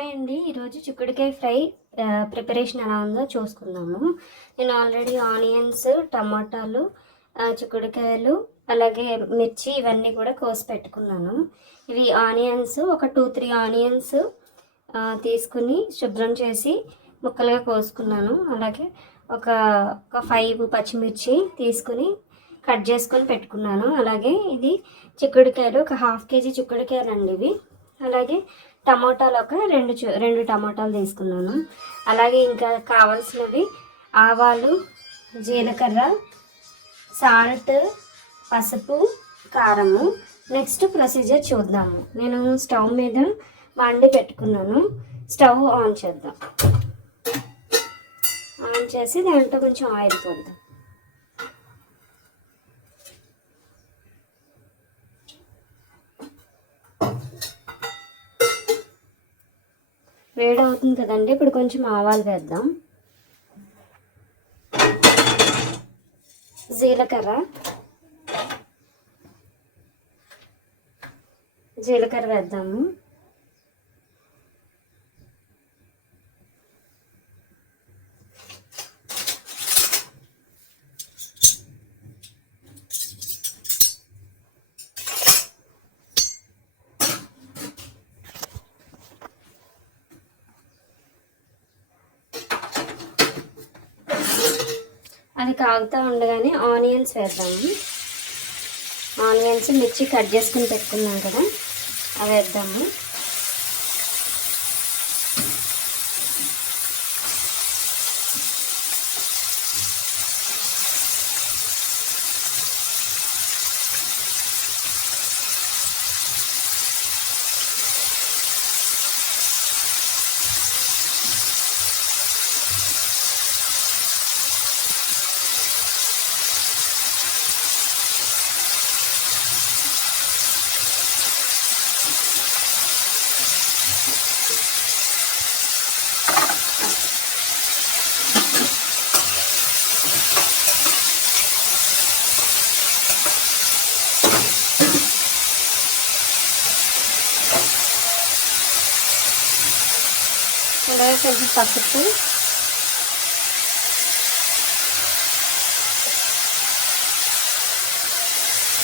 Hi అండి. ఈరోజు చిక్కుడుకాయ ఫ్రై ప్రిపరేషన్ ఎలా ఉందో చూసుకుందాము. నేను ఆల్రెడీ ఆనియన్స్, టమాటాలు, చిక్కుడుకాయలు, అలాగే మిర్చి ఇవన్నీ కూడా కోసి పెట్టుకున్నాను. ఇవి ఆనియన్స్ ఒక 2-3 ఆనియన్స్ తీసుకుని శుభ్రం చేసి ముక్కలుగా కోసుకున్నాను. అలాగే ఒక 5 పచ్చిమిర్చి తీసుకుని కట్ చేసుకొని పెట్టుకున్నాను. అలాగే ఇది చిక్కుడుకాయలు, ఒక 1/2 కేజీ చిక్కుడుకాయలు అండి ఇవి. అలాగే టమాటాలు ఒక రెండు టమాటాలు తీసుకున్నాను. అలాగే ఇంకా కావాల్సినవి ఆవాలు, జీలకర్ర, సాల్ట్, పసుపు, కారము. నెక్స్ట్ ప్రొసీజర్ చూద్దాము. నేను స్టవ్ మీద మండి పెట్టుకున్నాను. స్టవ్ ఆన్ చేద్దాం. ఆన్ చేసి దాంట్లో కొంచెం ఆయిల్ పోద్దాం. వేడి అవుతుంది కదండి. ఇప్పుడు కొంచెం ఆవాలు వేద్దాం. జీలకర్ర వేద్దాము. అది కాగుతూ ఉండగానే ఆనియన్స్ వేద్దాము. ఆనియన్స్, మిర్చి కట్ చేసుకుని పెట్టుకున్నాం కదా, అవి వేద్దాము. అలాగే కొంచెం పసుపు,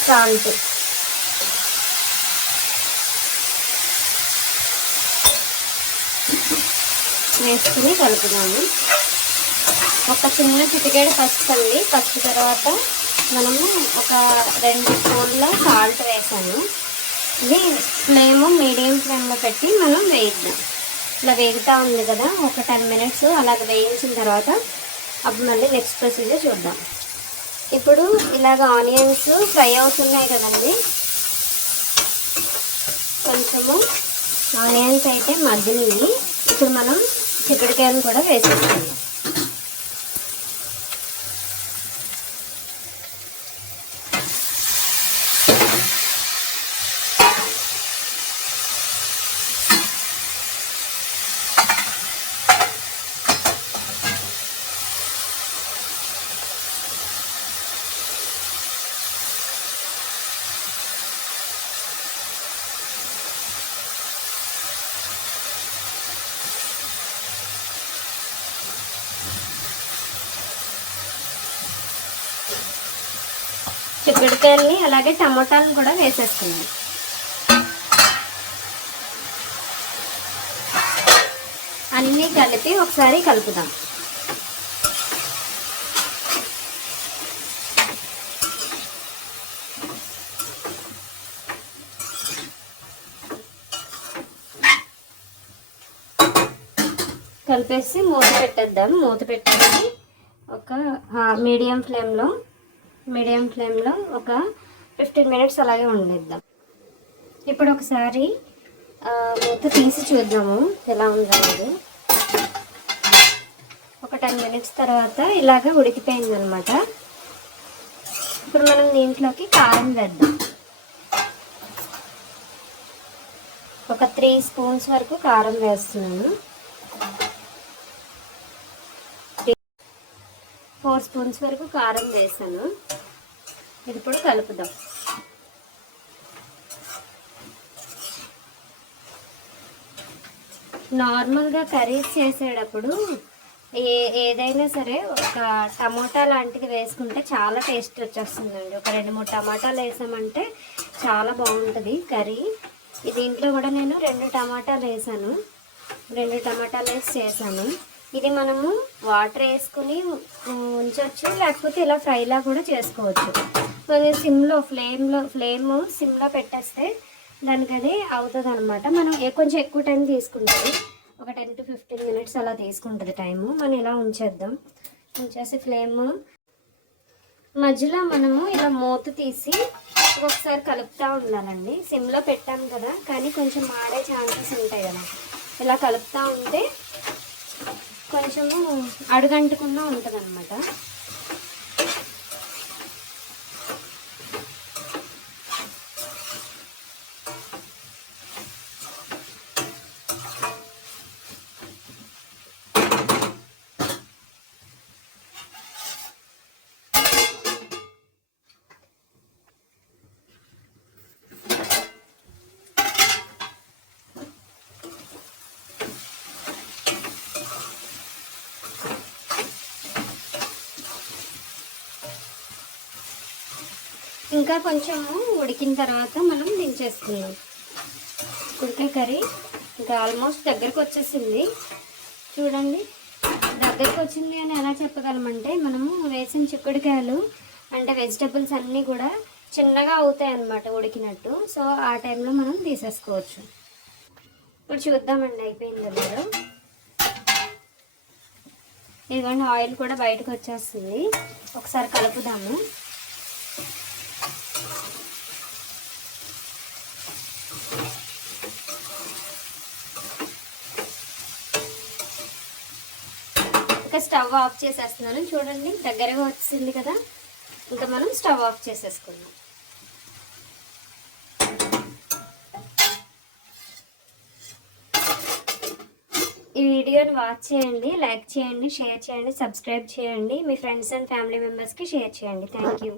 సాల్ట్ వేసుకుని కలుపుదాము. ఒక చిన్న చిటికెడు పసుపు అండి. పసుపు తర్వాత మనము ఒక 2 స్పూన్ల సాల్ట్ వేసాను. ఇది మీడియం ఫ్లేమ్లో పెట్టి మనం వేయిద్దాం. ఇలా వేగుతూ ఉంది కదా, ఒక 10 మినిట్స్ అలాగ వేయించిన తర్వాత అప్పుడు మళ్ళీ నెక్స్ట్ ప్రొసీజర్ చూద్దాం. ఇప్పుడు ఇలాగ ఆనియన్స్ ఫ్రై అవుతున్నాయి కదండి. కొంచెము ఆనియన్స్ అయితే మగ్గినవి. ఇప్పుడు మనం చిక్కుడుకాయలను కూడా వేసేసుకుందాం. చిక్కుడుకాయలని అలాగే టమాటాలను కూడా వేసేసుకున్నాం. అన్నీ కలిపి ఒకసారి కలుపుదాం. కలిపేసి మూత పెట్టేద్దాం. మూత పెట్టేసి ఒక మీడియం ఫ్లేమ్లో ఒక 15 మినిట్స్ అలాగే ఉండేద్దాం. ఇప్పుడు ఒకసారి మూత తీసి చూద్దాము ఎలా ఉందనేది. ఒక 10 మినిట్స్ తర్వాత ఇలాగ ఉడికిపోయిందనమాట. ఇప్పుడు మనం దీంట్లోకి కారం వేద్దాం. ఒక 3 స్పూన్స్ వరకు కారం వేస్తున్నాను. 4 స్పూన్స్ వరకు కారం వేసాను. ఇది ఇప్పుడు కలుపుదాం. నార్మల్గా కర్రీస్ చేసేటప్పుడు ఏదైనా సరే ఒక టమోటా లాంటిది వేసుకుంటే చాలా టేస్ట్ వచ్చేస్తుందండి. ఒక 2-3 టమాటాలు వేసామంటే చాలా బాగుంటుంది కర్రీ. దీంట్లో కూడా నేను 2 టమాటాలు వేసాను. 2 టమాటాలు వేసి చేశాను. ఇది మనము వాటర్ వేసుకుని ఉంచవచ్చు, లేకపోతే ఇలా ఫ్రైలా కూడా చేసుకోవచ్చు. కొంచెం ఫ్లేమ్ సిమ్లో పెట్టేస్తే దానికి అది అవుతుంది అనమాట. మనం కొంచెం ఎక్కువ టైం తీసుకుంటుంది, ఒక 10 to 15 minutes అలా తీసుకుంటుంది టైము. మనం ఇలా ఉంచేసి ఫ్లేమ్ మధ్యలో మనము ఇలా మూత తీసి ఒకసారి కలుపుతూ ఉండాలండి. సిమ్లో పెట్టాం కదా, కానీ కొంచెం మాడే ఛాన్సెస్ ఉంటాయి కదా. ఇలా కలుపుతూ ఉంటే కొంచెము అడుగంటకుండా ఉంటుంది అనమాట. ఇంకా కొంచెము ఉడికిన తర్వాత మనం దించేసుకుందాం. చిక్కుడుకాయ కర్రీ ఇంకా ఆల్మోస్ట్ దగ్గరకు వచ్చేసింది. చూడండి, దగ్గరకు వచ్చింది అని ఎలా చెప్పగలమంటే, మనము వేసిన చిక్కుడుకాయలు అంటే వెజిటబుల్స్ అన్నీ కూడా చిన్నగా అవుతాయి అన్నమాట ఉడికినట్టు. సో ఆ టైంలో మనం తీసేసుకోవచ్చు. ఇప్పుడు చూద్దామండి అయిపోయిందో లేదో. ఇదిగోండి, ఆయిల్ కూడా బయటకు వచ్చేస్తుంది. ఒకసారి కలుపుదాము. ఇంకా స్టవ్ ఆఫ్ చేసేస్తున్నాను. చూడండి, దగ్గరగా వచ్చింది కదా. ఇంకా మనం స్టవ్ ఆఫ్ చేసేసుకుందాం. ఈ వీడియోని వాచ్ చేయండి, లైక్ చేయండి, షేర్ చేయండి, సబ్స్క్రైబ్ చేయండి. మీ ఫ్రెండ్స్ అండ్ ఫ్యామిలీ మెంబర్స్కి షేర్ చేయండి. Thank you.